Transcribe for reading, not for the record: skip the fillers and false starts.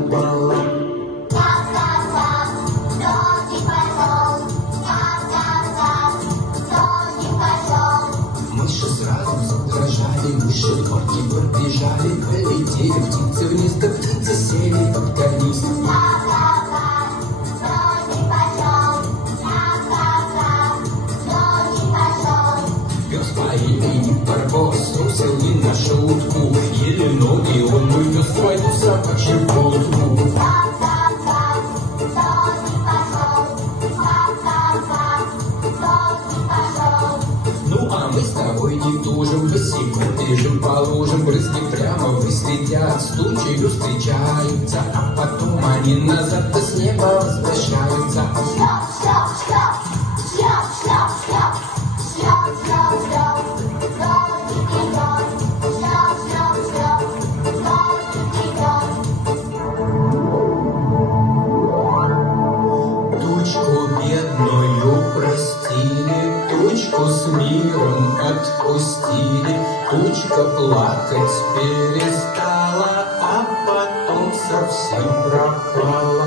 пропала. Мыши сразу задрожали, мыши в горки пробежали, полетели птицы вниз, да птицы сели под карниз. Пес по имени Барбос трусил не на шутку, еле ноги он вывез свою собачью будку. Ну а мы с тобой не тужим, босиком бежим по лужам, брызги прямо выследят, с тучею встречаются, а потом они назад с неба возвращаются. Тучку бедную простили, тучку с миром отпустили, тучка плакать перестала, а потом совсем пропала.